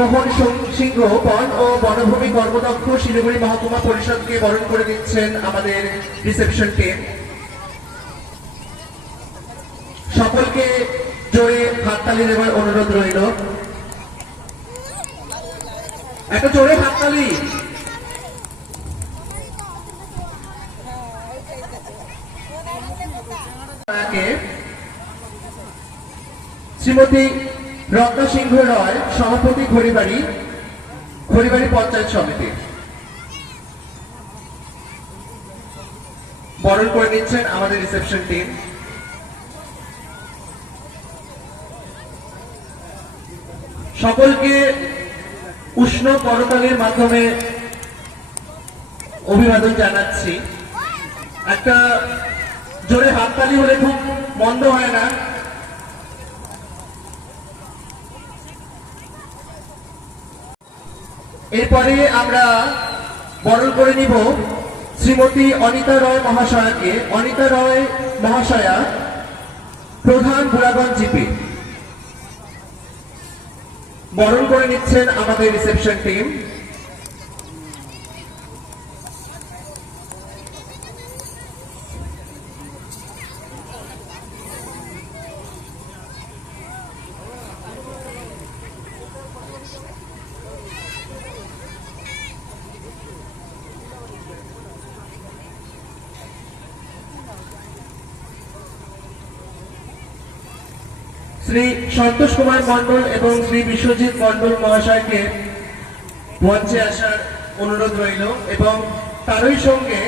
মোহন সিংহ বন ও বনভূমি কর্মদক্ষ শিলিগুড়ি মহকুমা পরিষদকে বরণ করে দিচ্ছেন আমাদের রিসেপশন টিম। সকলকে জোরে হাততালি দেওয়ার অনুরোধ রইল। একটা জোরে হাততালি। শ্রীমতী রত্না সিংহ রয়, সভাপতি খড়িবাড়ি পঞ্চায়েত সমিতি, বরণ করে নিচ্ছেন আমাদের রিসেপশন টিম। সকলকে উষ্ণ করতালির মাধ্যমে অভিবাদন জানাচ্ছি। একটা জোরে হাততালি হলে খুব মন্দ হয় না। এরপরে আমরা বরণ করে নিব শ্রীমতী অনিতা রয় মহাশয়াকে। অনিতা রয় মহাশয়া, প্রধান বুড়াগঞ্জ জিপি, বরণ করে নিচ্ছেন আমাদের রিসেপশন টিম। শ্রী সন্তোষ কুমার মন্ডল এবং শ্রী বিশ্বজিৎ মন্ডল মহাশয়কে মঞ্চে আসার অনুরোধ রইল এবং তারই সঙ্গে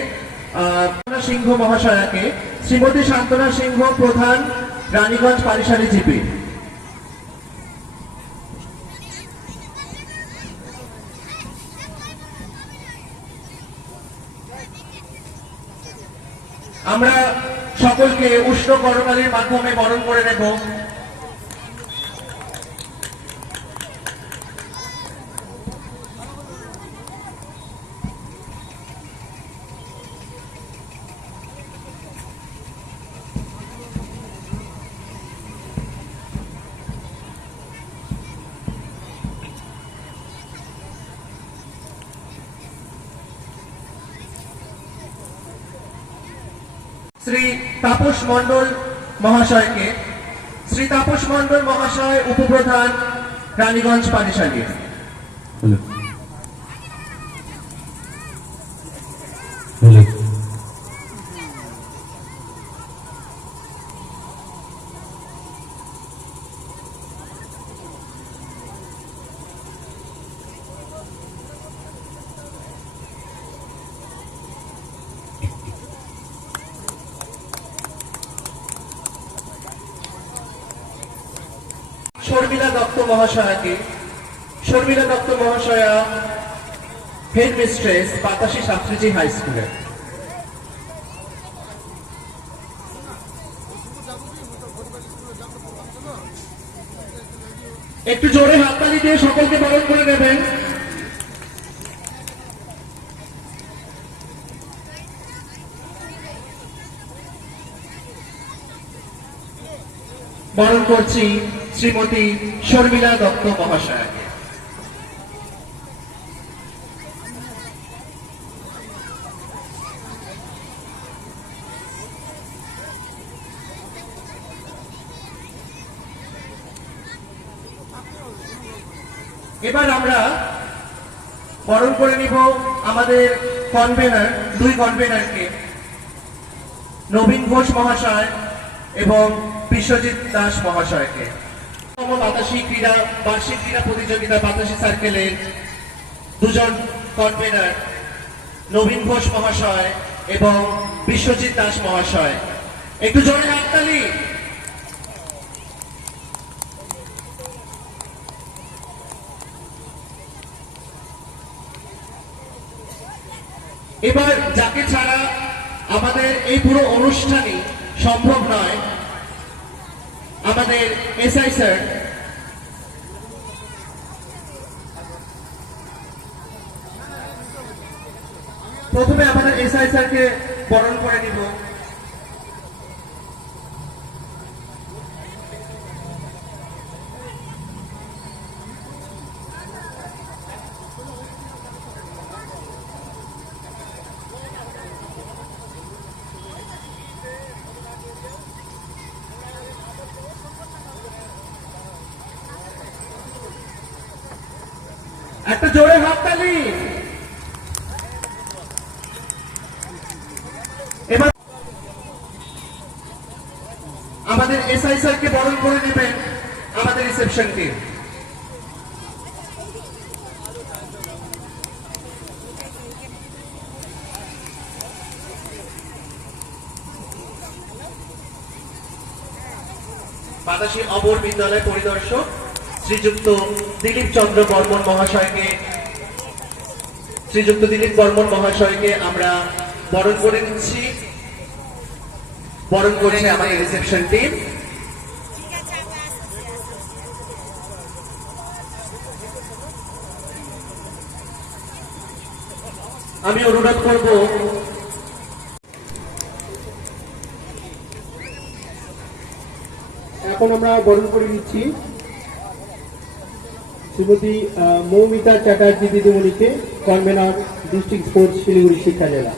সিংহ মহাশয়াকে, শ্রীমতী শান্তনা সিংহ, প্রধান রানীগঞ্জ পারিশালী জিপি। আমরা সকলকে উষ্ণ করতালির মাধ্যমে বরণ করে নেব। শ্রী তাপস মন্ডল মহাশয়কে, শ্রী তাপস মন্ডল মহাশয়, উপপ্রধান রানীগঞ্জ পানিশালী। শর্মিলা দত্ত মহাশয়াকে, শর্মিলা দত্ত মহাশয়া, headmistress, Batasi Shastriji high স্কুলে। একটু জোরে হাততালি দিয়ে সকলকে বরণ করে নেবেন। বরণ করছি শ্রীমতী শর্মিলা দত্ত মহাশয়াকে। এবার আমরা বরণ করে নিব আমাদের কনভেনার, দুই কনভেনারকে, নবীন ঘোষ মহাশয় এবং বিশ্বজিৎ দাস মহাশয়কে। বাতাসি ক্রীড়া বার্ষিক ক্রীড়া প্রতিযোগিতা বাতাসি সার্কেলের দুজন কনভেনার, নবীন ঘোষ মহাশয় এবং বিশ্বজিৎ দাস মহাশয়। একটু জোরে হাততালি। এবার যাকে ছাড়া আমাদের এই পুরো অনুষ্ঠানই সম্ভব নয়, আমাদের এসআই স্যার, প্রথমে আমাদের এসআই স্যারকে বরণ করে নিব। একটা জোরে হাততালি। এবার আমাদের এসআই স্যারকে বরণ করে নেবেন আমাদের রিসেপশন টিম। বাতাসী অমর বিদ্যালয় পরিদর্শক শ্রীযুক্ত দিলীপ চন্দ্র বর্মন মহাশয়কে আমরা বরণ করে নিচ্ছি। বরণ করছে আমাদের রিসেপশন টিম। আমি অনুরোধ করব এখন আমরা বরণ করে নিচ্ছি শ্রীমতী মৌমিতা চ্যাটার্জি দিদিমণিকে, কনভেনার ডিস্ট্রিক্ট স্পোর্টস শিলিগুড়ি শিক্ষা জেলা।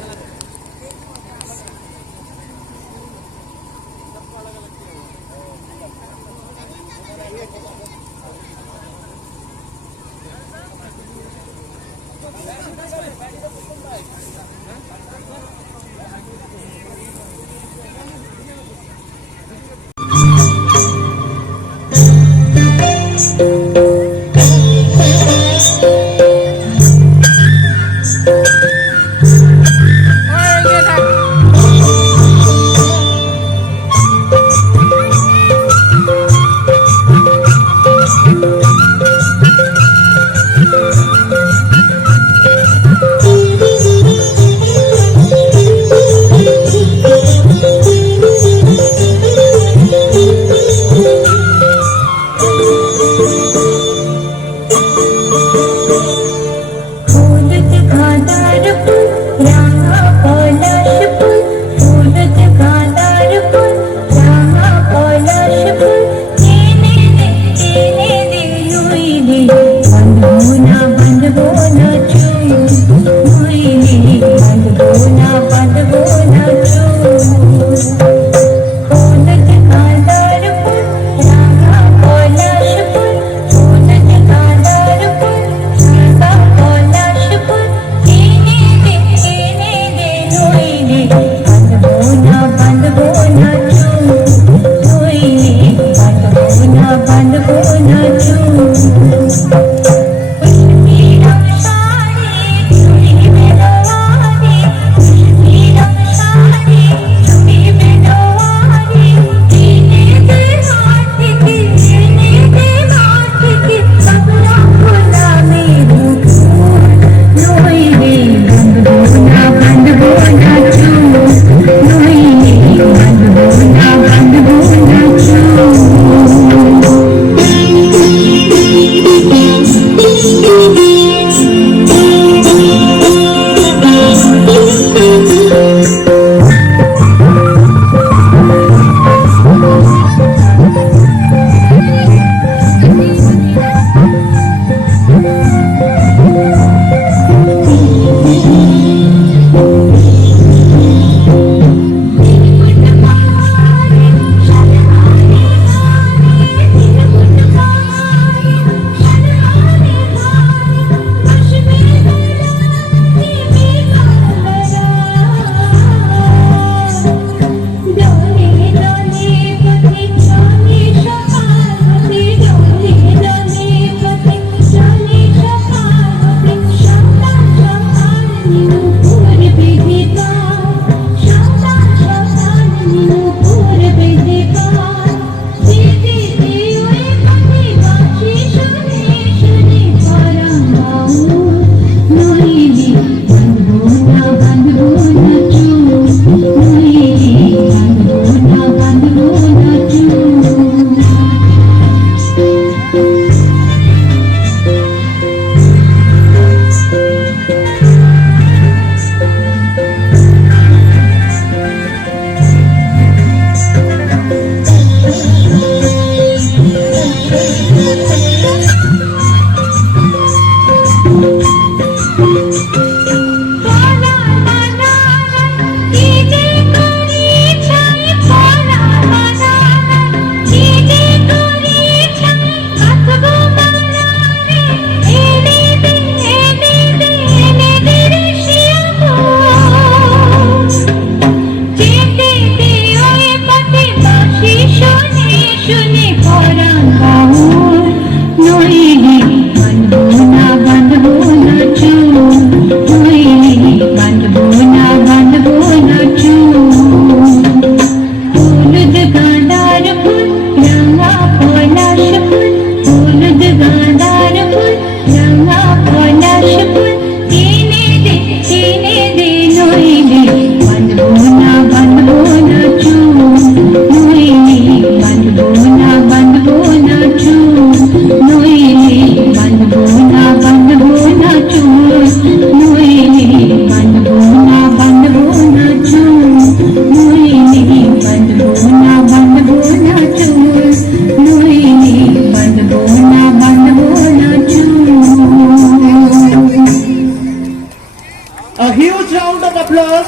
huge round of applause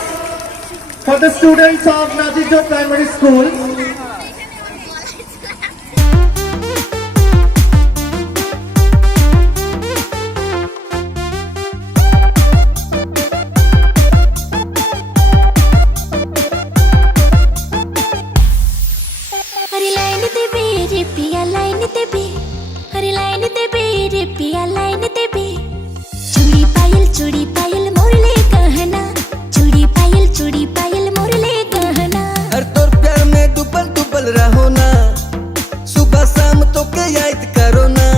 for the students of Nazirjo Primary School. Hari line ते बे रे पिया लाइन ते बे हरी लाइन ते बे रे पिया लाइन ते बे चूड़ी पायल मोरले गहना चूड़ी पायल मोरले गहना हर तोर प्यार में डूबल डूबल रहो ना सुबह शाम तो के याद करो ना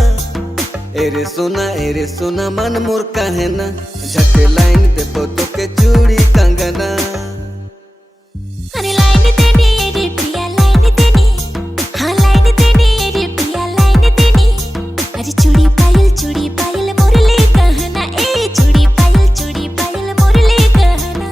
एरे सोना मन मोर काहे ना झटे लाइन दे तो के चूड़ी कंगना हरी लाइन देनी रे पिया लाइन देनी हाँ लाइन देनी रे पिया लाइन देनी अरे चूड़ी पायल मोरले गहना ए चूड़ी पायल मोरले गहना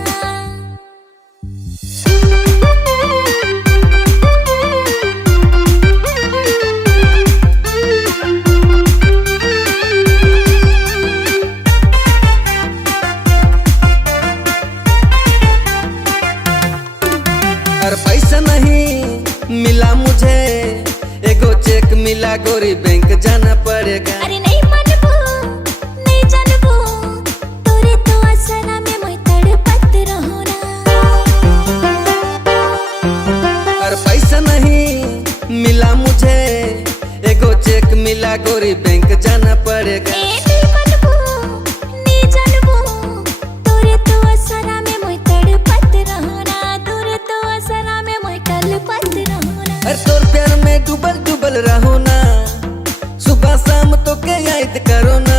और पैसा नहीं मिला मुझे एगो चेक मिला गोरी बैंक जाना पड़ेगा अरे नहीं मानबो नहीं जानबो तोरे तो असरा में मैं तड़पत रहो ना और पैसा नहीं मिला मुझे एगो चेक मिला गोरी बैंक जाना पड़ेगा ए नहीं मानबो नहीं जानबो तोरे तो असरा में मैं तड़पत रहो ना तोरे तो असरा में मैं तड़पत रहो ना हर तोर प्यार में डूबल डूबल रहो ना सुबह शाम तो के याद करो ना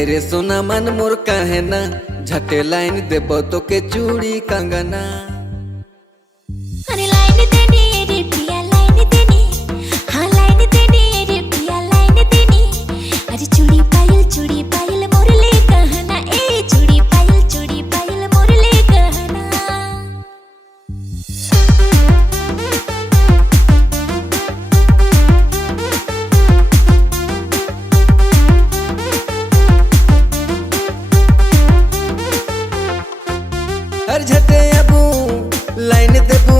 एरे सोना मन मोर काहे ना झटे लाइन देबो तो के चूड़ी कंगना हरी लाइन देनी रे पिया लाइन देनी हाँ लाइन देनी रे पिया लाइन देनी अरे चूड़ी पायल मोरले गहना ए चूड़ी पायल मोरले गहना हर झटे अबू लाइन देबू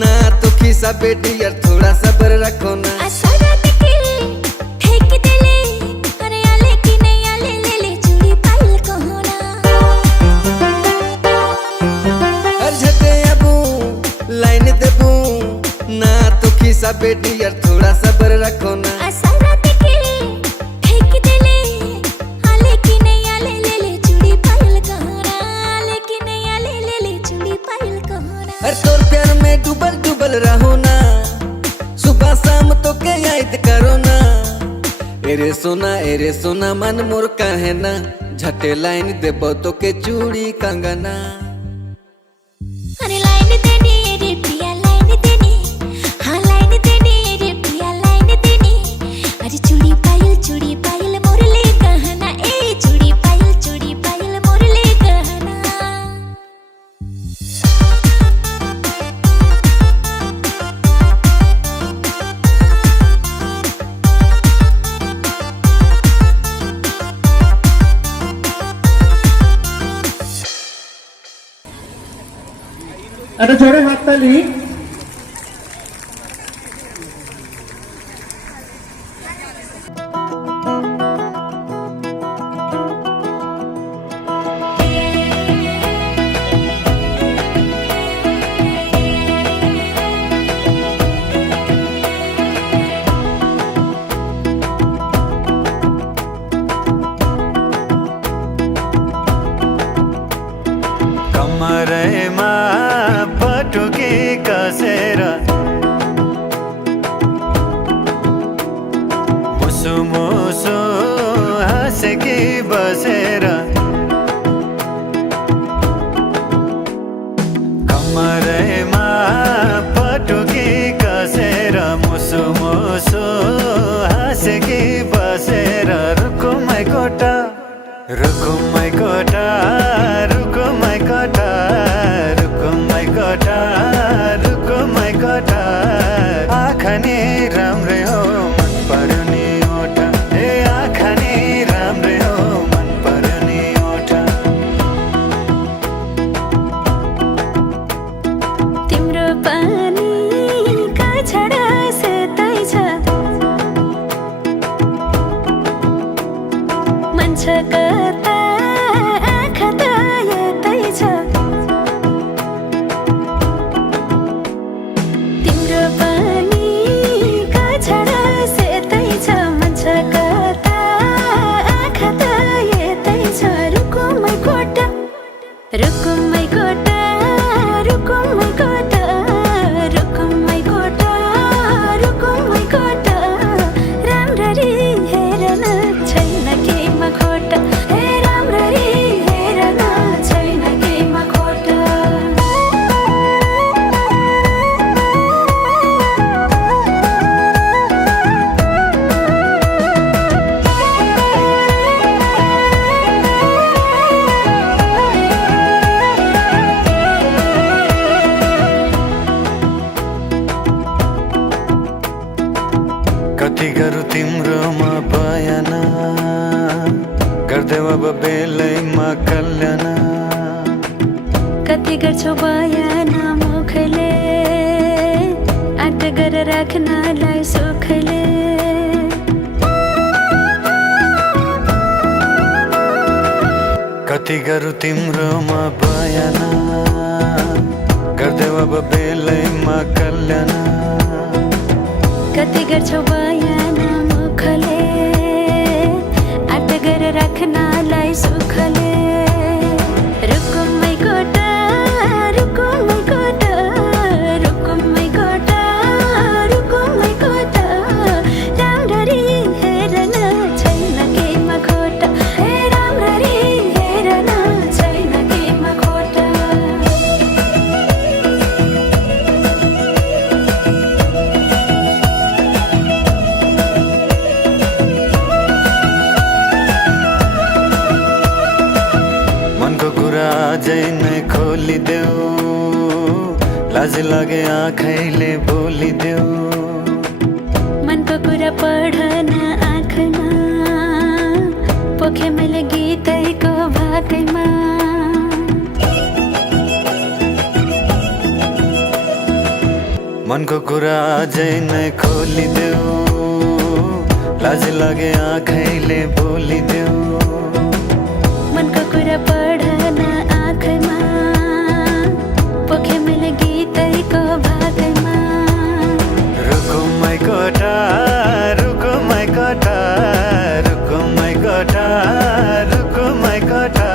ना तो खिसा बेटी यार थोड़ा सब्र रखो ना असरा दिल फेंक देले अरे आले की नहीं आले ले ले चूड़ी पायल कहो ना हर झटे अबू लाइन देबू ना तो खिसा बेटी यार थोड़ा सब्र रखो ना असरा दिल फेंक देले आले की नहीं आले ले ले चूड़ी पायल कहो ना आले की नहीं आले ले ले चूड़ी पायल कहो ना हर तोर प्यार में डूबल डूबल रहो ना सुबह शाम तो के याद करो ना एरे सोना मन मोर काहे ना झटे लाइन देबो तो के चूड़ी कंगना हरी लाइन देनी रे पिया लाइन देनी हाँ लाइन देनी रे पिया लाइन देनी अरे चूड़ी पायल मोरले गहना ए चूड़ी पायल मोरले गहना একটা জোরে হাততালি। कमरेमा पटुकी कसेर मुसु मुसु हाँसेकी बसेर कमरेमा पटुकी कसेर मुसु मुसु हाँसेकी बसेर रुकुमै कोटा रुकुमै कोटा रुकुमै कोटा रुकुमै कोटा रुकुमै रुकुमै कोटा रुकुमै कोटा रुकुमै कोटा रुकुमै कोटा राम्ररी हेर्न छैन केमा खोटा हे राम्ररी हेर्न छैन केमा खोटा कति गरौँ तिम्रोमा बयान गर्दै अब बेलैमा कल्याण कति गर्छौ बयान मुखले आँट गर राख्नलाई सुखले कति गरौँ तिम्रोमा बयान गर्दै अब बेलैमा कल्याण कति गर्छौ बयान मुखले आँट गर राख्नलाई सुखले रुकुमै कोटा रुकुमै कोटा रुकुमै कोटा रुकुमै कोटा राम्ररी हेर्न छैन केमा खोटा हे राम्ररी हेर्न छैन केमा खोटा मनको कुरा अझै नै खोलिदेऊ लाज लागे आँखैले बोलिदेऊ मनको कुरा पढ्न आँखमा पोखे मैले गीतैको भाकैमा मनको कुरा अझै नै खोलिदेऊ लाज लागे आँखैले बोलिदेऊ मनको कुरा पढ्न आँखमा पोखे मैले गीतैको भाकैमा रुकुमै कोटा रुकुमै कोटा रुकुमै कोटा रुकुमै कोटा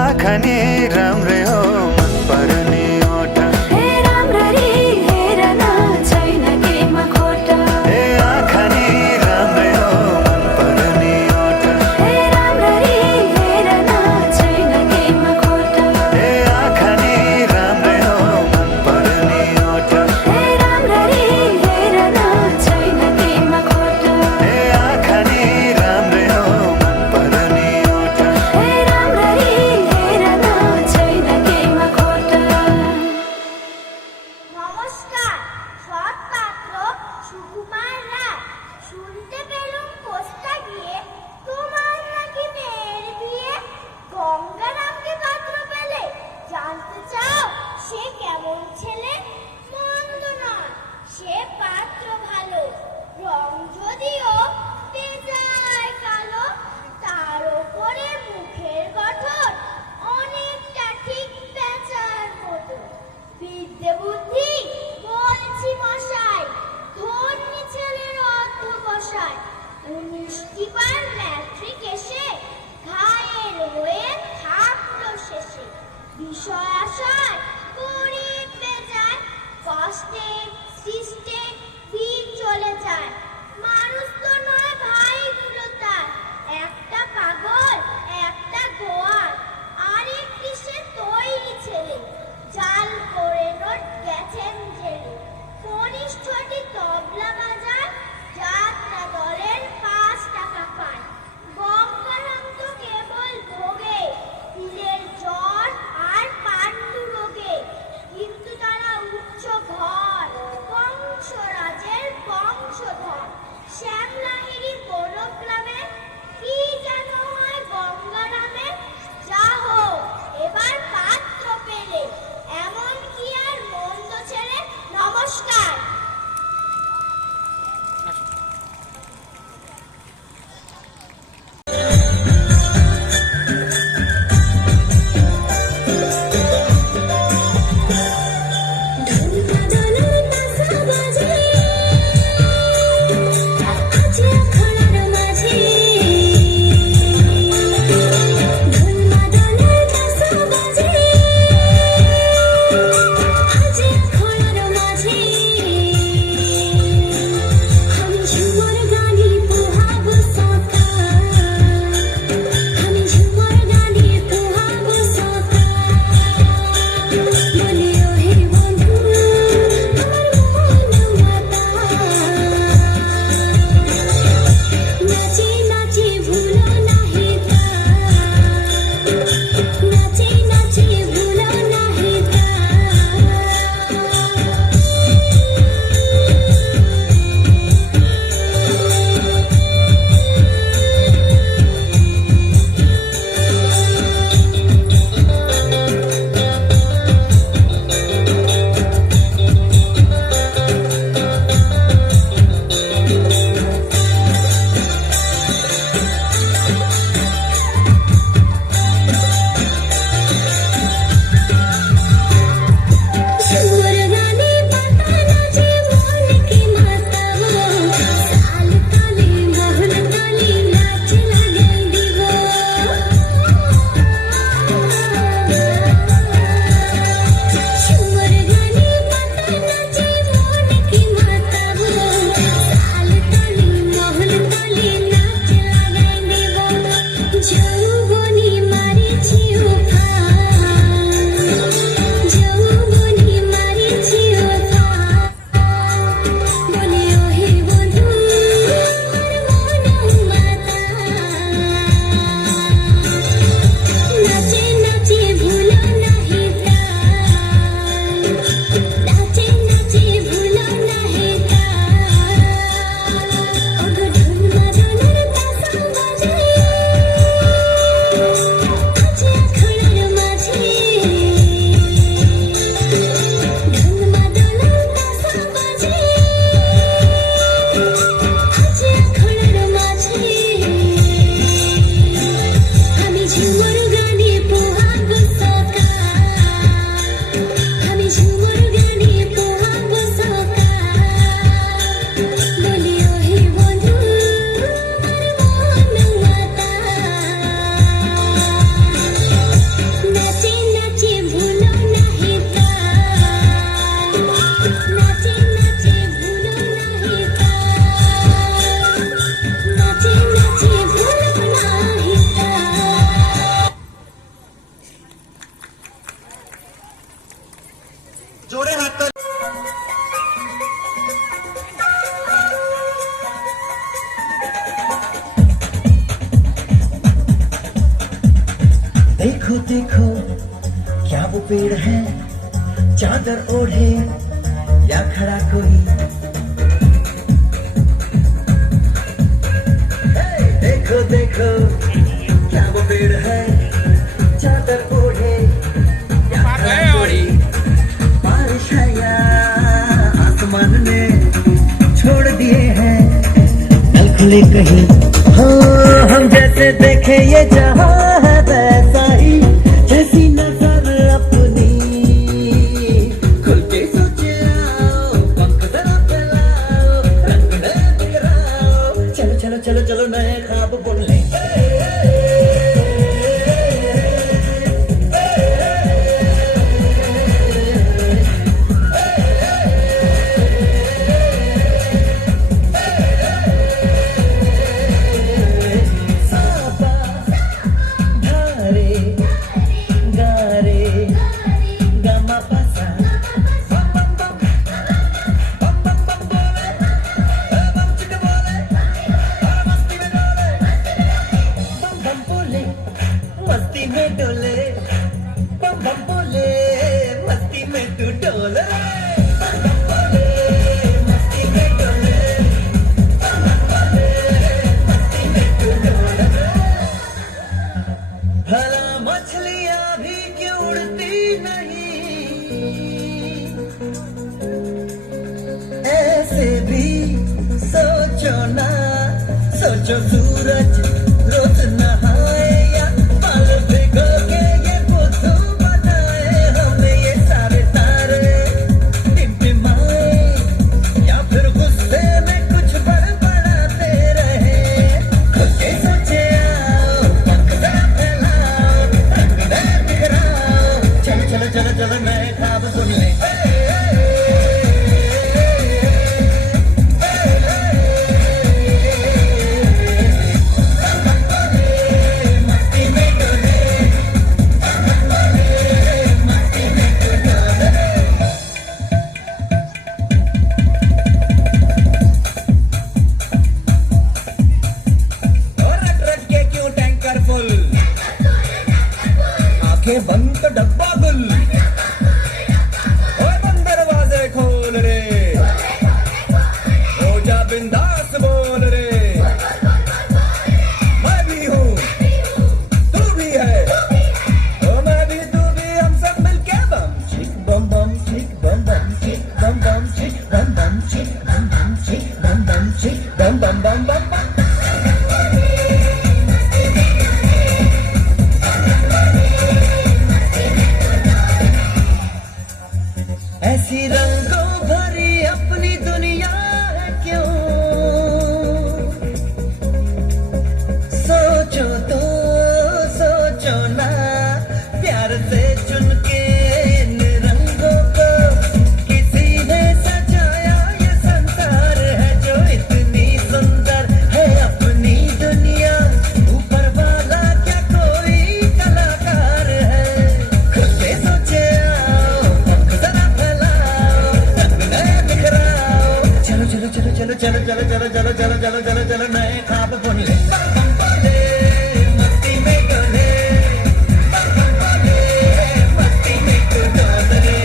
आँखा नि राम्रै हो मन पर्ने ओठा हे राम्ररी हेर्न छैन केमा खोटा ए आँखा नि राम्रै हो मन पर्ने ओठा हे राम्ररी हेर्न छैन केमा खोटा ए आँखा नि राम्रै हो मन पर्ने ओठा हे राम्ररी हेर्न छैन केमा खोटा ए आँखा नि राम्रै हो मन पर्ने ओठा हे राम्ररी हेर्न জোরে হাততালি। देखो देखो क्या वो पेड़ है, चादर ओढ़े या खड़ा कोई। देखो देखो क्या वो पेड़ है, चादर ओढ़े या खड़ा कोई। बारिश है या आसमान ने छोड़ दिए हैं नल खुले कहीं। हो हम जैसे देखे ये जहां है वैसा ही, जैसी नजर अपनी खुल के सोचे आओ, पंख जरा फैलाओ, रंग नए बिखराओ। चलो चलो चलो चलो नए ख्वाब बुन ले। मस्ती में डोले बम बम बोले, मस्ती में तू डोले। बम बम बोले, मस्ती में डोले, बम बम बोले, मस्ती में तू डोले। भला मछलियां भी क्यों उड़ती नहीं, ऐसे भी सोचो ना। सोचो सूरज रोज नहाए या बाल भिगो के ये बुद्धू बनाए। हमें ये सारे तारे टिमटिमाए या फिर गुस्से में कुछ बड़बड़ाते रहे। खुद के सोचे आओ, पंख जरा फैलाओ, रंग नए बिखराओ। चलो चलो चलो चलो नए ख्वाब सुन ले। आंखें बंद तो डब्बा गुल, ओए बंद दरवाजे खोल रे, हो जा बिंदास बोल रे। मैं भी हूँ तू भी है, ओ मैं भी तू भी, हम सब मिलके बम चिक बम बम चिक बम बम चिक बम बम चिक बम बम चिक बम बम चिक बम बम चिक बम बम बम बम बम। ऐसी रंगों भरी अपनी दुनिया है क्यों, सोचो तो सोचो ना। प्यार से चुन के इन रंगों को किसी ने सजाया, ये संसार है जो इतनी सुंदर है अपनी दुनिया। ऊपर वाला क्या कोई कलाकार है, खुद से सोचे आओ, पंख जरा फैलाओ, रंग नए बिखराओ। चलो चलो चलो चलो चलो चलो चलो चलो चलो चलो चलो चलो नए ख्वाब बुन ले। बम बम बोले, मस्ती में डोले, बम बम बोले, मस्ती में तू डोले रे।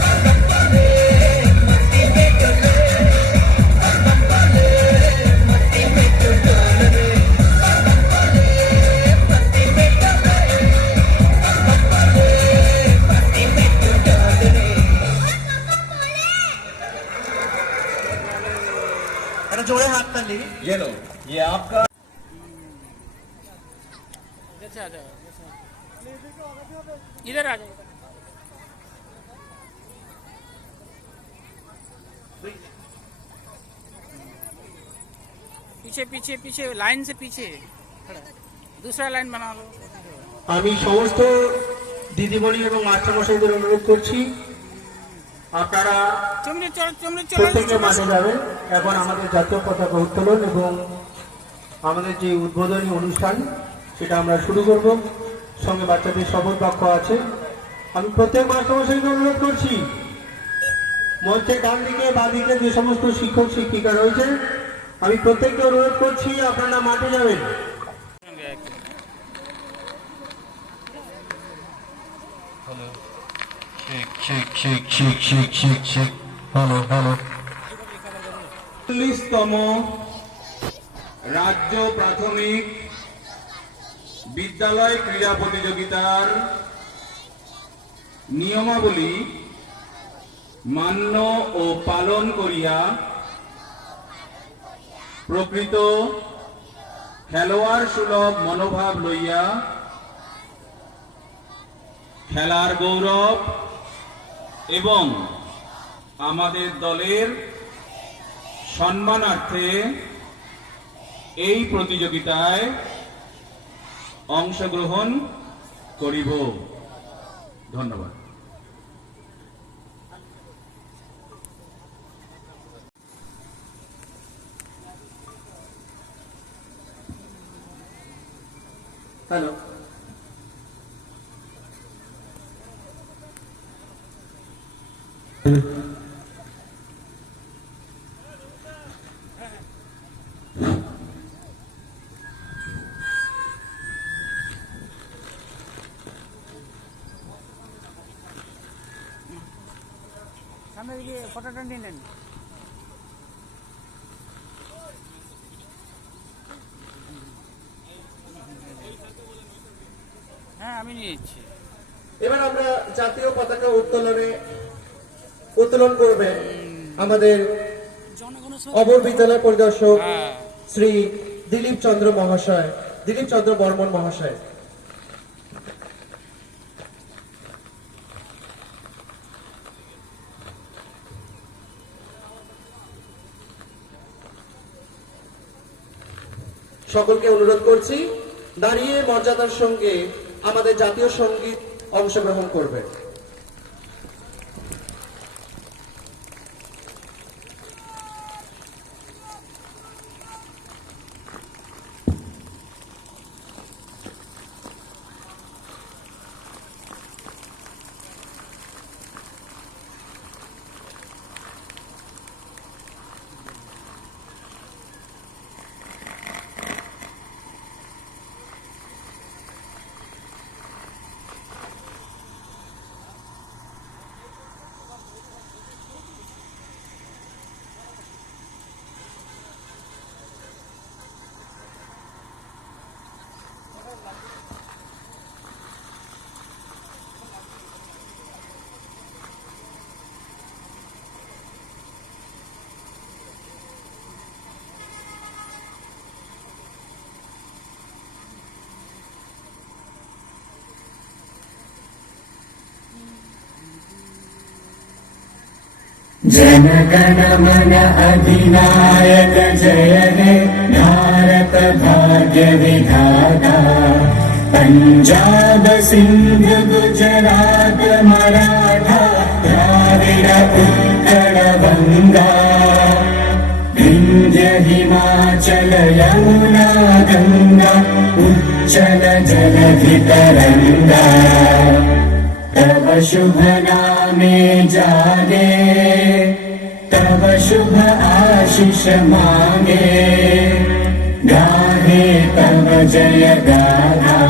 बम बम बोले, मस्ती में डोले, बम बम बोले, मस्ती में तू डोले रे। बम बम बोले, मस्ती में डोले, बम बम बोले, मस्ती में तू डोले रे। अरे जोरे हातताली। ये लो, ये आपका। इधर आ जाओ। पीछे पीछे पीछे लाइन से पीछे खड़ा, दूसरा लाइन बना लो। আমি সমস্ত দিদিমণি এবং মাস্টারমশাইদের অনুরোধ করছি, আপনারা চমড়ে চল, চমড়ে চল। প্রত্যেকে মাঠে যাবেন। এখন আমাদের জাতীয় পতাকা উত্তোলন এবং আমাদের যে উদ্বোধনী অনুষ্ঠান সেটা আমরা শুরু করব। সঙ্গে বাচ্চাদের শপথ বাক্য আছে। আমি প্রত্যেক মাস্টারমশাইকে অনুরোধ করছি মঞ্চের ডান দিকে বাঁ দিকে যে সমস্ত শিক্ষক শিক্ষিকা রয়েছে, আমি প্রত্যেককে অনুরোধ করছি আপনারা মাঠে যাবেন। তম রাজ্য প্রাথমিক বিদ্যালয় ক্রীড়া প্রতিযোগিতার নিয়মাবলী মান্য ও পালন করিয়া প্রকৃত খেলোয়াড় সুলভ মনোভাব লইয়া খেলার গৌরব এবং আমাদের দলের সম্মানার্থে এই প্রতিযোগিতায় অংশগ্রহণ করিব। ধন্যবাদ। হ্যালো, সামনে দিকে ফটোটা নিয়ে নেন। হ্যাঁ, আমি নিয়েছি। এবার আমরা জাতীয় পতাকা উত্তোলন করবে আমাদের অবর বিদ্যালয় পরিদর্শক শ্রী দিলীপ চন্দ্র বর্মন মহাশয়। সকলকে অনুরোধ করছি দাঁড়িয়ে মর্যাদার সঙ্গে আমাদের জাতীয় সঙ্গীত অংশগ্রহণ করবে। जन गण मन अधिनायक जय हे भारत भाग्य विधाता पंजाब सिंध गुजरात मराठा द्राविड उत्कल बंगा विंध्य हिमाचल यमुना गंगा उच्चल जलधि तरंगा तब शुभ नामे जागे तब शुभ आशीष मांगे गाहे तब जय गाथा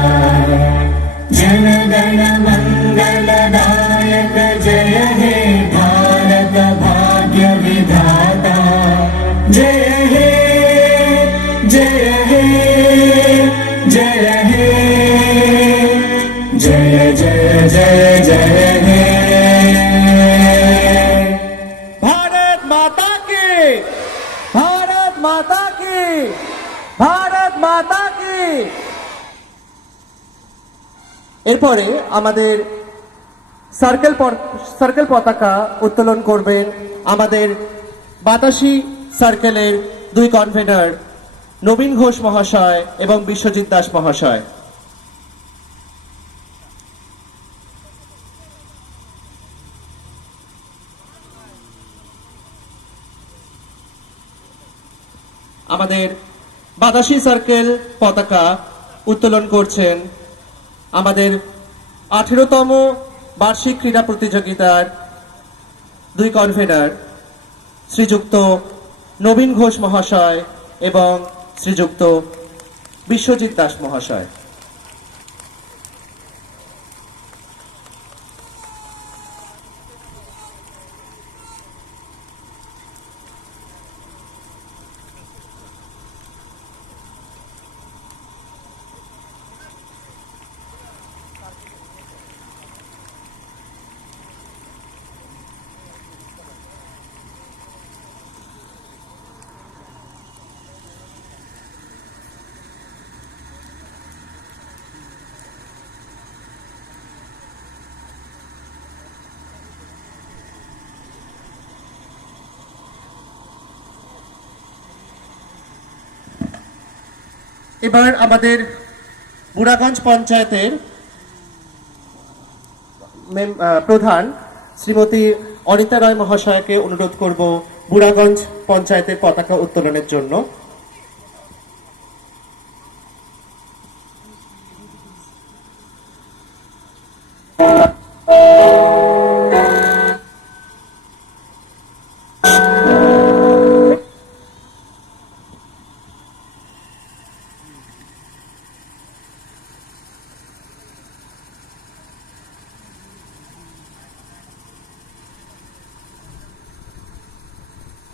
जन गण मंगलदायक जय हे भारत भाग्य विधाता जय हे जय हे जय हे जय जय जय जय हे भारत माता की, भारत माता की, भारत माता की। এরপরে আমাদের সার্কেল পতাকা উত্তোলন করবেন আমাদের বাতাসি সার্কেলের দুই কনভেনার নবীন ঘোষ মহাশয় এবং বিশ্বজিৎ দাস মহাশয়। আমাদের বাতাসি সার্কেল পতাকা উত্তোলন করছেন আমাদের 18তম বার্ষিক ক্রীড়া প্রতিযোগিতার দুই কনভেনার শ্রীযুক্ত নবীন ঘোষ মহাশয় এবং শ্রীযুক্ত বিশ্বজিৎ দাস মহাশয়। এবার আমাদের বুড়াগঞ্জ পঞ্চায়েতের প্রধান শ্রীমতী অনিতা রায় মহাশয়কে অনুরোধ করব বুড়াগঞ্জ পঞ্চায়েতের পতাকা উত্তোলনের জন্য।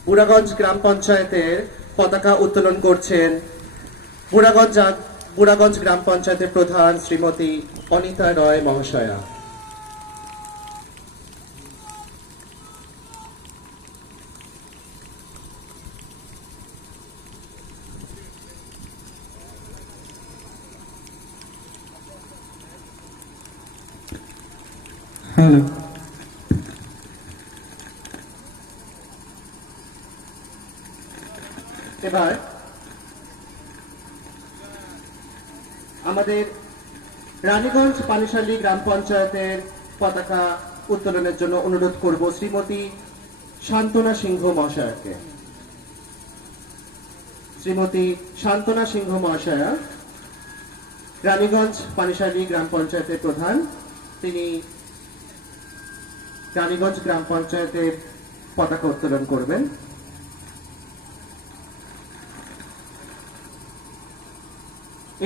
বুড়াগঞ্জ গ্রাম পঞ্চায়েতের পতাকা উত্তোলন করছেন বুড়াগঞ্জ গ্রাম পঞ্চায়েতের প্রধান শ্রীমতী অনিতা রয় মহাশয়া। এবার আমাদের রানীগঞ্জ পানিশালী গ্রাম পঞ্চায়েতের পতাকা উত্তোলনের জন্য অনুরোধ করব শ্রীমতী শান্তনা সিংহ মহাশয়কে। শ্রীমতী শান্তনা সিংহ মহাশয়া রানীগঞ্জ পানিশালী গ্রাম পঞ্চায়েতের প্রধান, তিনি রানীগঞ্জ গ্রাম পঞ্চায়েতের পতাকা উত্তোলন করবেন।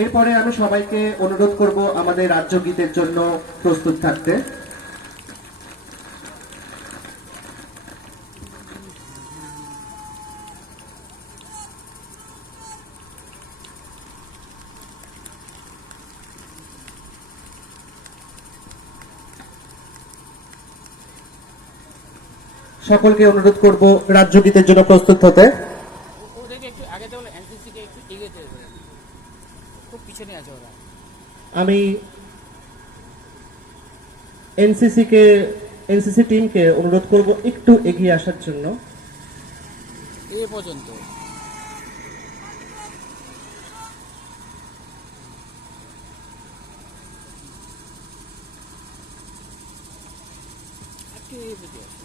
এরপরে আমি সবাইকে অনুরোধ করব আমাদের রাজ্য গীতের জন্য প্রস্তুত থাকতে। সকলকে অনুরোধ করব রাজ্য গীতের জন্য প্রস্তুত হতে। ওদেরকে একটু আগে তো এনসিসি কে একটু এগিয়ে যেতে হবে, খুব পিছনে আছে ওরা। আমি এনসিসি টিমকে অনুরোধ করব একটু এগিয়ে আসার জন্য। এই পর্যন্ত একটু এগিয়ে আসো।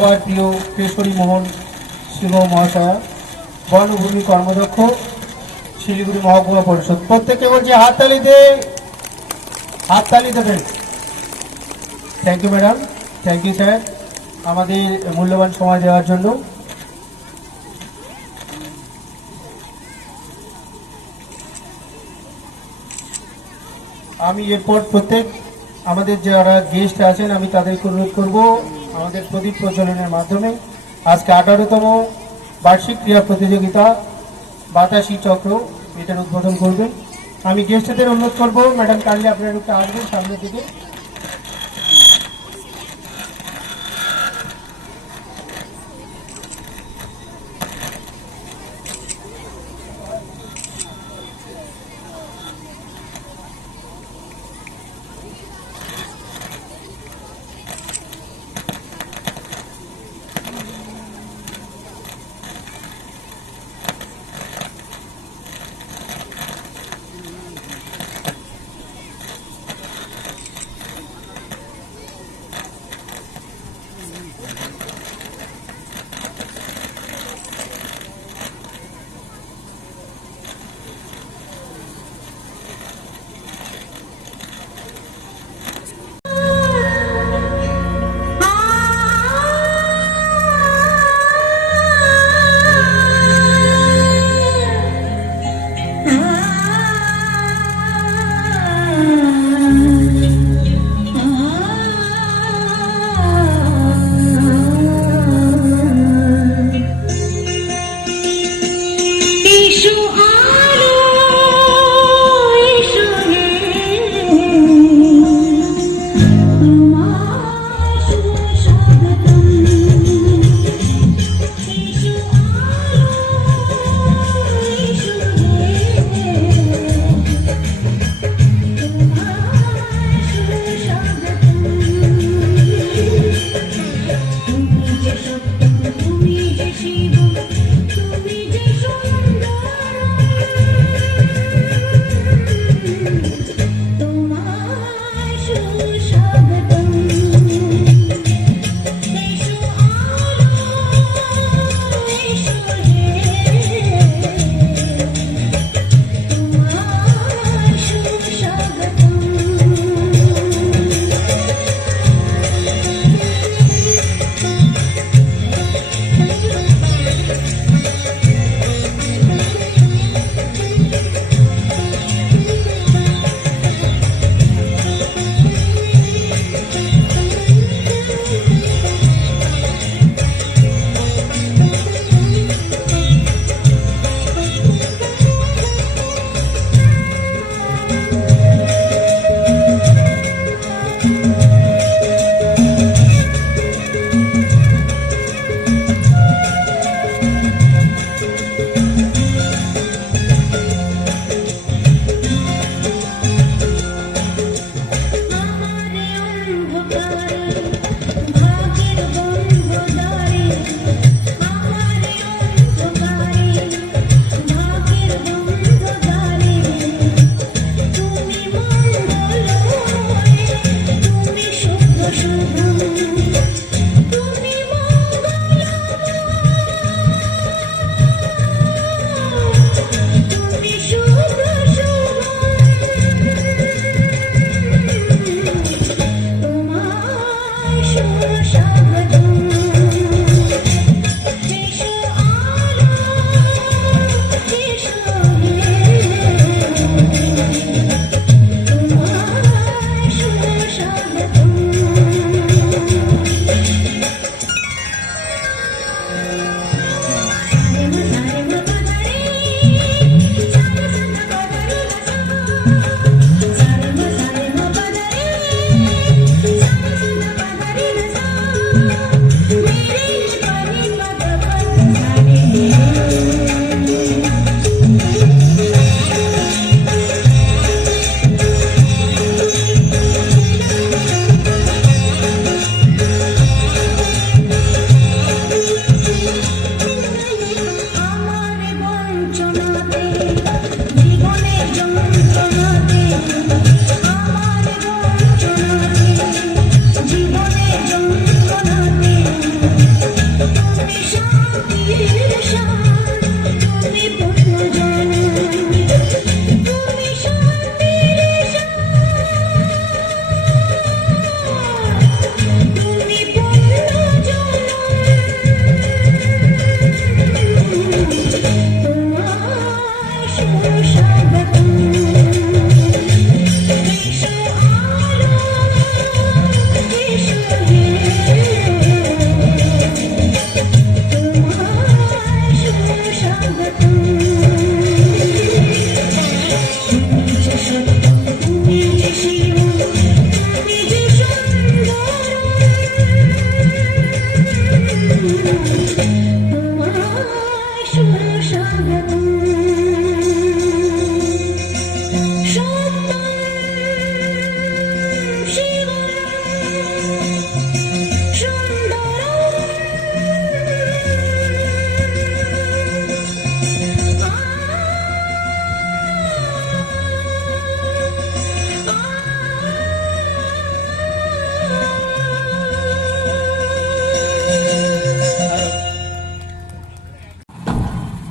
সবার প্রিয় কেশরী মোহন সিংহ মহাশয়া, বনভূমি কর্মদক্ষ, শিলিগুড়ি মহকুমা পরিষদ। প্রত্যেককে বলছি হাততালি দেবেন। Thank you madam, thank you sir, আমাদের মূল্যবান সময় দেওয়ার জন্য। আমি এরপর প্রত্যেক আমাদের যারা গেস্ট আছেন আমি তাদেরকে অনুরোধ করব আমাদের প্রদীপ প্রজ্বলনের মাধ্যমে আজকে 18তম বার্ষিক ক্রীড়া প্রতিযোগিতা বাতাসি চক্র এটার উদ্বোধন করবেন। আমি গেস্টদের অনুরোধ করব ম্যাডাম কাইন্ডলি আপনারা একটু আসবেন সামনের দিকে।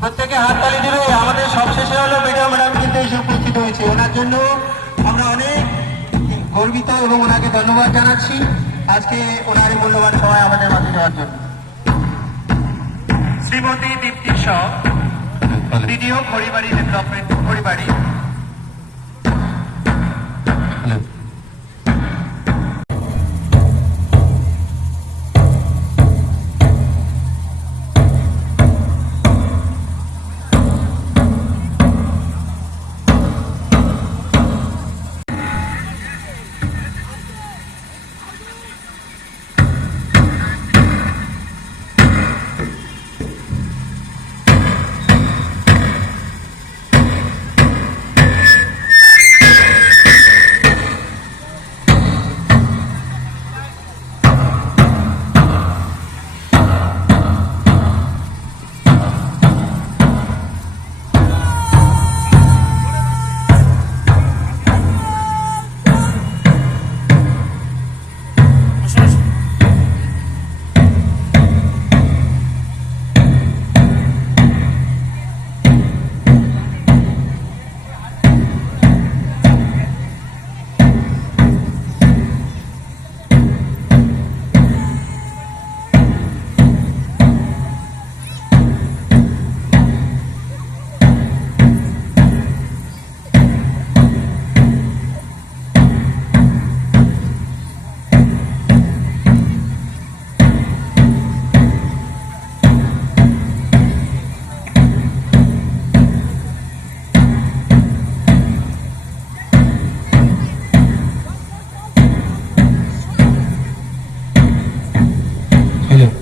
প্রত্যেকে হাততালি দিবে। আমাদের সবশেষে হলো বিডিও ম্যাডাম কিন্তু এসে উপস্থিত হয়েছে, ওনার জন্য আমরা অনেক গর্বিত এবং ওনাকে ধন্যবাদ জানাচ্ছি আজকে ওনার এই মূল্যবান সময় আমাদের মাঝে দেওয়ার জন্য। Shrimati Dipti Shah, BDO Kharibari development, Kharibari.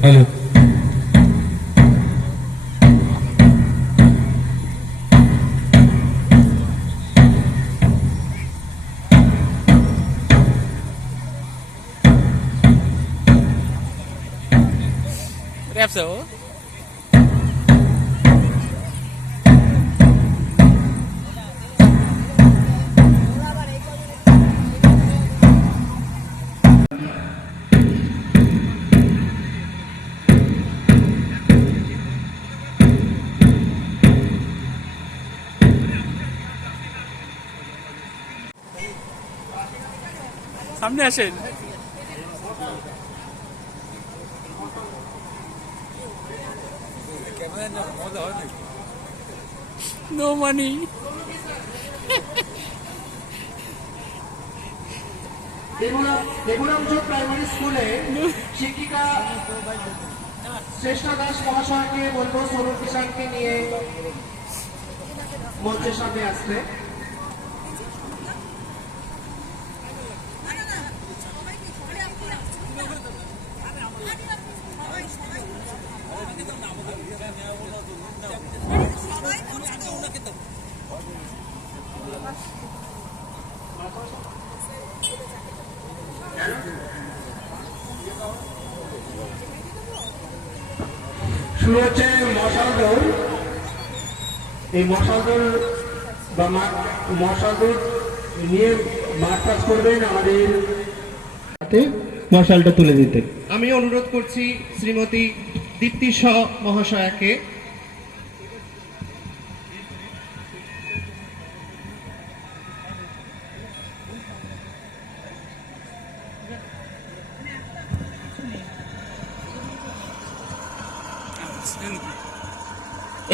Hello रैप से हो সামনে আসেন নো মানি দেবুরামচন্দ্র প্রাইমারি স্কুলে শিক্ষিকা শ্রেষ্ঠা দাস মহাশয়কে বলবো সরুল কিষাণকে নিয়ে মঞ্চের সামনে আসতে। শুরু হচ্ছে মশাল দৌড়। এই মশাল দৌড় বা মশাল দৌড় নিয়ে মাঠ পাস করবেন আমাদের হাতে মশালটা তুলে দিতে। আমি অনুরোধ করছি শ্রীমতী দীপ্তি শ মহাশয়াকে।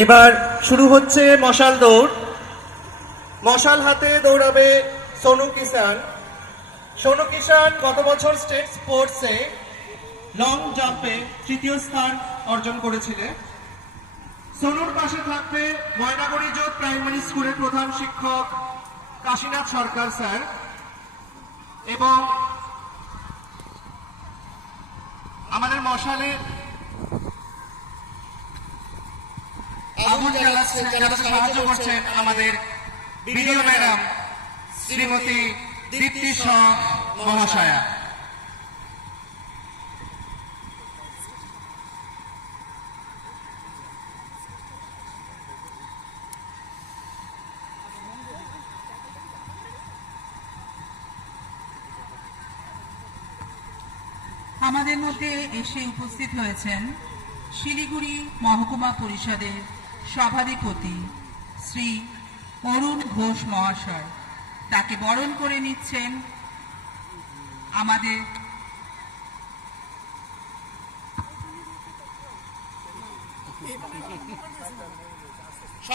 এবার শুরু হচ্ছে মশাল দৌড়। মশাল হাতে দৌড়াবে সোনু কিষান। সোনু কিষান গত বছর স্টেট স্পোর্টসে লং জাম্পে তৃতীয় স্থান অর্জন করেছিলেন। সোনুর পাশে থাকবে ময়নাগুড়ি জোট প্রাইমারি স্কুলের প্রধান শিক্ষক কাশীনাথ সরকার স্যার এবং আমাদের মশালের আগুন জ্বালাচ্ছেন, জ্বালাতে সাহায্য করছেন আমাদের বিডিও ম্যাডাম শ্রীমতী দীপ্তি শ মহাশয়া। আমাদের মধ্যে এসে উপস্থিত হয়েছেন শিলিগুড়ি মহকুমা পরিষদের সভাধিপতি শ্রী অরুণ ঘোষ মহাশয়। তাকে বরণ করে নিচ্ছেন আমাদের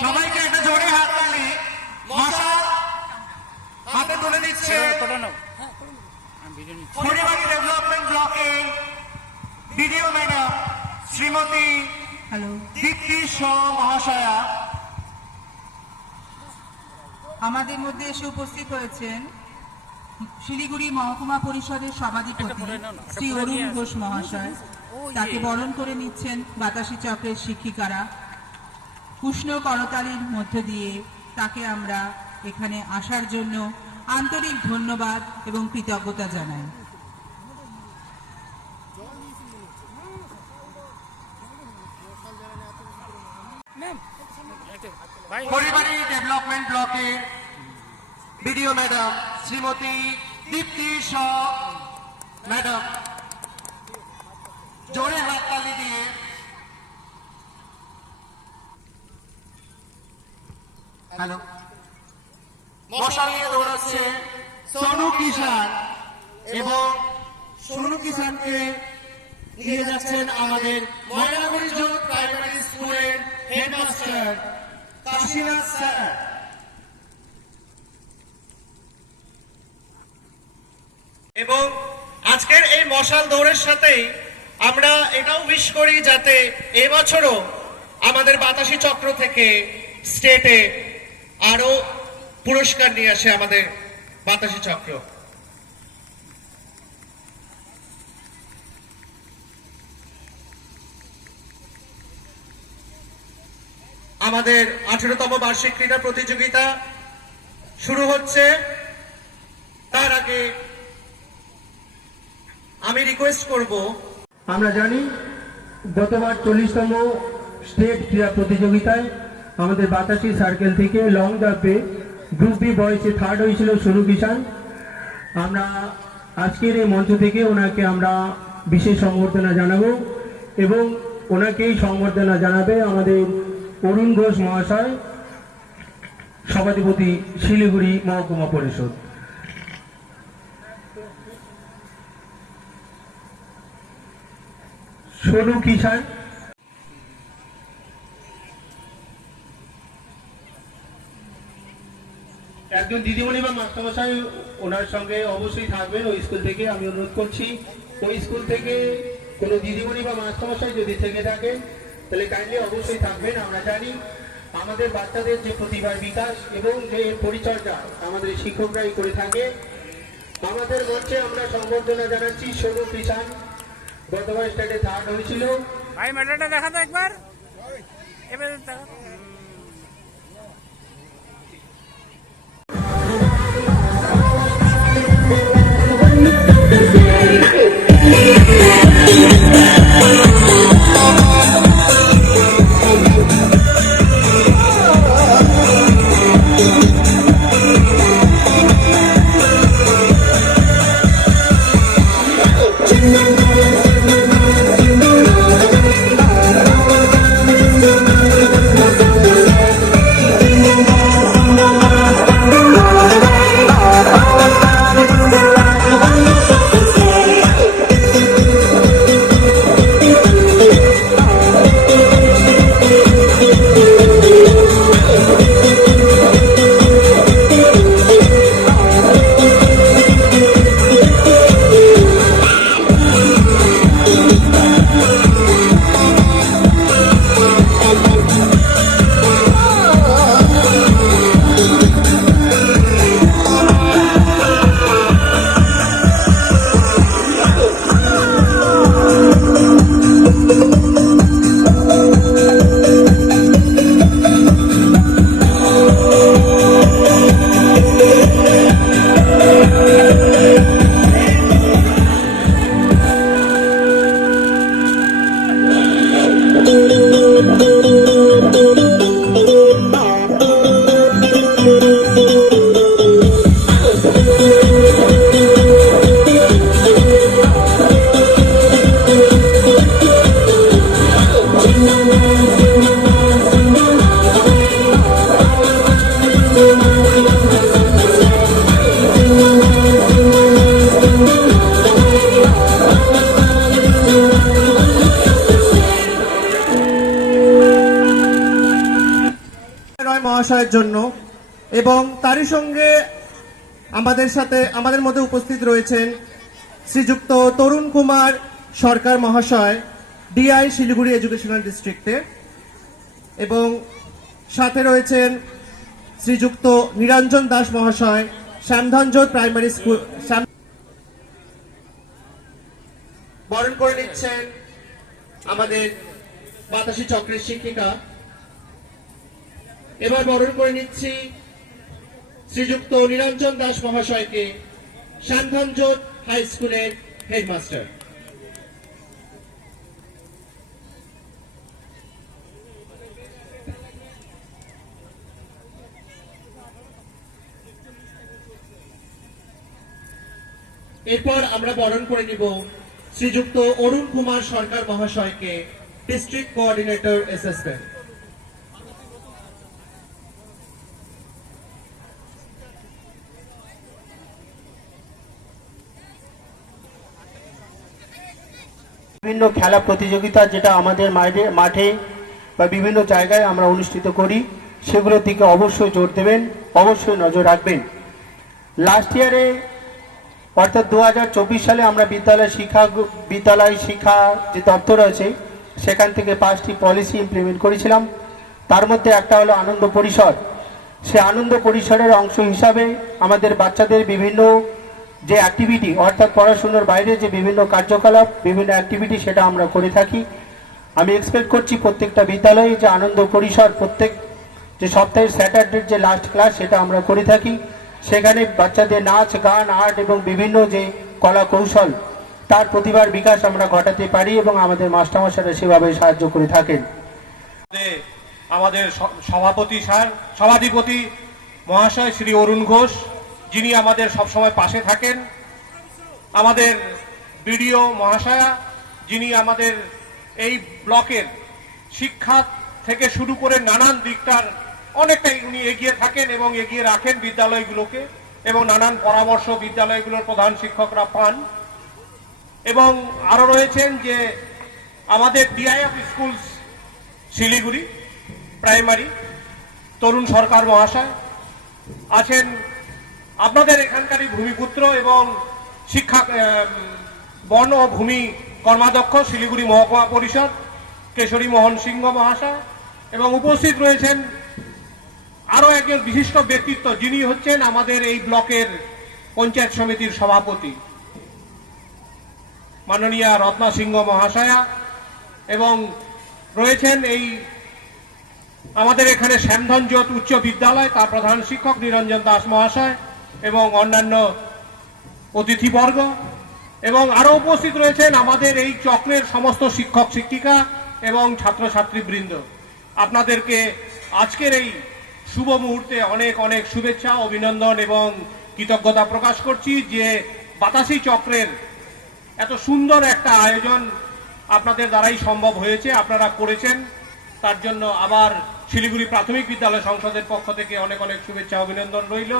সবাইকে একটা জোরে হাততালি। মশাল হাতে তুলে দিচ্ছে খড়িবাড়ি ডেভেলপমেন্ট ব্লকের বিডিও ম্যাডাম শ্রীমতী দীপ্তি শ মহাশয়া। আমাদের মধ্যে এসে উপস্থিত হয়েছেন শিলিগুড়ি মহকুমা পরিষদের সভাধিপতি শ্রী অরুণ ঘোষ মহাশয়। তাকে বরণ করে নিচ্ছেন বাতাসি চক্রের শিক্ষিকারা। উষ্ণ করতালির মধ্য দিয়ে তাকে আমরা এখানে আসার জন্য আন্তরিক ধন্যবাদ এবং কৃতজ্ঞতা জানাই। খড়িবাড়ি ডেভেলপমেন্ট ব্লকের বিডিও ম্যাডাম শ্রীমতী দীপ্তি শ ম্যাডাম জোরে হাততালি দিয়ে হ্যালো মশাল নিয়ে দৌড়াচ্ছে সোনু কিষান এবং সোনু কিষানকে নিয়ে যাচ্ছেন আমাদের ময়নাগুড়ি জোট প্রাইমারি স্কুলের হেডমাস্টার কাশীনাথ স্যার। এবং আজকের এই মশাল দৌড়ের সাথেই আমরা এটাও উইশ করি যাতে এবছরও আমাদের বাতাসি চক্র থেকে স্টেটে আরো পুরস্কার নিয়ে আসে আমাদের বাতাসি চক্র। আমাদের 18তম বার্ষিক ক্রীড়া প্রতিযোগিতা শুরু হচ্ছে। তার আগে আমি রিকোয়েস্ট করব, আমরা জানি গতবার 40তম স্টেট ক্রীড়া প্রতিযোগিতায় আমাদের বাতাসি সার্কেল থেকে লং জাম্পে গ্রুপ বি বয়সে থার্ড হয়েছিল সোনু কিষান। আমরা আজকের এই মঞ্চ থেকে ওনাকে আমরা বিশেষ সম্বর্ধনা জানাবো এবং ওনাকেই সম্বর্ধনা জানাবে আমাদের অরুণ ঘোষ মহাশয়, সভাধিপতি শিলিগুড়ি মহকুমা পরিষদ। সোনু কিষান একজন দিদিমণি বা মাস্টারমশাই ওনার সঙ্গে অবশ্যই থাকবেন ওই স্কুল থেকে। আমি অনুরোধ করছি ওই স্কুল থেকে কোনো দিদিমণি বা মাস্টারমশাই যদি থেকে থাকেন তাহলে কাইন্ডলি অবশ্যই থাকবেন। আমরা জানি আমাদের বাচ্চাদের যে প্রতিভার বিকাশ এবং যে পরিচর্যা আমাদের শিক্ষকরাই করে থাকে। আমাদের মঞ্চে আমরা সম্বর্ধনা জানাচ্ছি সোনু কিষান, গতবার স্টেটে থার্ড হয়েছিল। ভাই মেডালটা দেখা তো একবার, এবার দেখা। রয় মহাশয়ের জন্য এবং তারই সঙ্গে আমাদের মধ্যে উপস্থিত রয়েছেন শ্রীযুক্ত তরুণ কুমার সরকার মহাশয়, ডিআই শিলিগুড়ি এডুকেশনাল ডিস্ট্রিক্টে, এবং সাথে রয়েছেন শ্রীযুক্ত নিরঞ্জন দাস মহাশয়, শ্যামধনজোত প্রাইমারি স্কুল। বরণ করে নিচ্ছেন আমাদের বাতাসী চক্রের শিক্ষিকা। এবার বরণ করে নিচ্ছি শ্রীযুক্ত নিরঞ্জন দাস মহাশয়কে, শ্যামধনজোত হাই স্কুলের হেডমাস্টার। এরপর আমরা বরণ করে নিব শ্রীযুক্ত অরুণ কুমার সরকার মহাশয়কে, ডিস্ট্রিক্ট কোঅর্ডিনেটর অ্যাসিস্ট্যান্ট। বিভিন্ন খেলা প্রতিযোগিতা যেটা আমাদের মাঠে বা বিভিন্ন জায়গায় আমরা অনুষ্ঠিত করি, সেগুলোর দিকে অবশ্যই জোর দেবেন, অবশ্যই নজর রাখবেন। লাস্ট ইয়ারে অর্থাৎ 2024 সালে আমরা বিদ্যালয় শিক্ষা যে দপ্তর আছে সেখান থেকে 5টি পলিসি ইমপ্লিমেন্ট করেছিলাম। তার মধ্যে একটা হলো আনন্দ পরিসর। সে আনন্দ পরিসরের অংশ হিসাবে আমাদের বাচ্চাদের বিভিন্ন যে অ্যাক্টিভিটি, অর্থাৎ পড়াশোনার বাইরে যে বিভিন্ন কার্যকলাপ, বিভিন্ন অ্যাক্টিভিটি, সেটা আমরা করে থাকি। আমি এক্সপেক্ট করছি প্রত্যেকটা বিদ্যালয়ে যে আনন্দ পরিসর, প্রত্যেক যে সপ্তাহের স্যাটারডের যে লাস্ট ক্লাস, সেটা আমরা করে থাকি। সেখানে বাচ্চাদের নাচ, গান, আর্ট এবং বিভিন্ন যে কলা কৌশল, তার প্রতিভার বিকাশ আমরা ঘটাতে পারি এবং আমাদের মাস্টারমশাইরা সেভাবে সাহায্য করে থাকেন। আমাদের সভাধিপতি মহাশয় শ্রী অরুণ ঘোষ, যিনি আমাদের সবসময় পাশে থাকেন, আমাদের বিডিও মহাশয়া, যিনি আমাদের এই ব্লকের শিক্ষা থেকে শুরু করে নানান দিকটার অনেকটাই উনি এগিয়ে থাকেন এবং এগিয়ে রাখেন বিদ্যালয়গুলোকে, এবং নানান পরামর্শ বিদ্যালয়গুলোর প্রধান শিক্ষকরা পান। এবং আরো রয়েছেন যে আমাদের DI of schools Siliguri primary Tarun Sarkar মহাশয় আছেন, আপনাদের এখানকারই ভূমিপুত্র এবং শিক্ষা বন ও ভূমি কর্মাধ্যক্ষ শিলিগুড়ি মহকুমা পরিষদ কেশরী মোহন সিংহ মহাশয়, এবং উপস্থিত রয়েছেন আরো একজন বিশিষ্ট ব্যক্তিত্ব, যিনি হচ্ছেন আমাদের এই ব্লকের পঞ্চায়েত সমিতির সভাপতি মাননীয়া রত্না সিংহ মহাশয়া, এবং রয়েছেন এই আমাদের এখানে শ্যামধনজোত উচ্চ বিদ্যালয়, তার প্রধান শিক্ষক নিরঞ্জন দাস মহাশয় এবং অন্যান্য অতিথিবর্গ, এবং আরো উপস্থিত রয়েছেন আমাদের এই চক্রের সমস্ত শিক্ষক শিক্ষিকা এবং ছাত্রছাত্রীবৃন্দ। আপনাদেরকে আজকের এই শুভ মুহূর্তে অনেক অনেক শুভেচ্ছা, অভিনন্দন এবং কৃতজ্ঞতা প্রকাশ করছি যে বাতাসী চক্রের এত সুন্দর একটা আয়োজন আপনাদের দ্বারাই সম্ভব হয়েছে, আপনারা করেছেন। তার জন্য আবার শিলিগুড়ি প্রাথমিক বিদ্যালয় সংসদের পক্ষ থেকে অনেক অনেক শুভেচ্ছা, অভিনন্দন রইল।